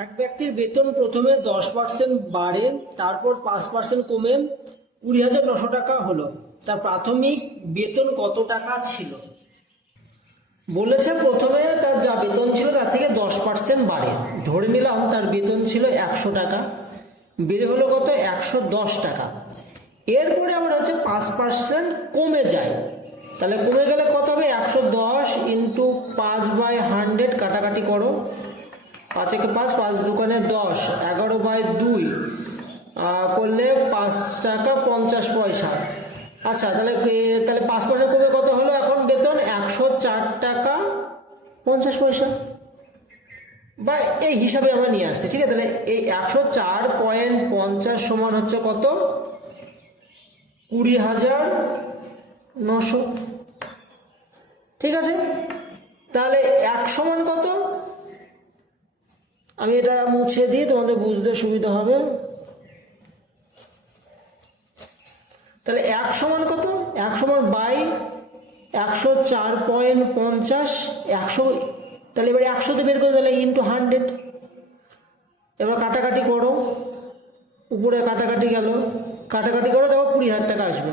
এক ব্যক্তির বেতন প্রথমে 10% বাড়ে, তারপর 5% কমে 20,900 টাকা হলো। তার প্রাথমিক বেতন কত টাকা ছিল? বলেছে প্রথমে তার যা বেতন ছিল তার থেকে 10% বাড়ে। ধরে নিলাম তার বেতন ছিল 100 টাকা, বেড়ে হলো কত? 110 টাকা। এরপরে আবার হচ্ছে 5% কমে যায়, তাহলে কমে গেলে কত হবে? 110 ইন্টু 5/100, কাটাকাটি করো, 5 একে 5, 5 দুগুণে 10, 11/2 করলে 5 টাকা 50 পয়সা। আচ্ছা, তাহলে 5% কমে কত হলো? এখন বেতন 104 টাকা 50 পয়সা, বা এই হিসাবে আমরা নিয়ে আসছি। ঠিক আছে, তাহলে এই 104.50 সমান হচ্ছে কত? 20,900। ঠিক আছে, তাহলে 1 সমান কত? আমি এটা মুছে দিই, তোমাদের বুঝতে সুবিধা হবে। তাহলে 1 সমান কত? 1 সমান বাই 104.50, 100। তাহলে এবার 100 বের করে তাহলে ইন্টু 100। এবার কাটাকাটি করো, উপরে কাটাকাটি গেল, কাটাকাটি করো, দেখো 20,000 টাকা আসবে।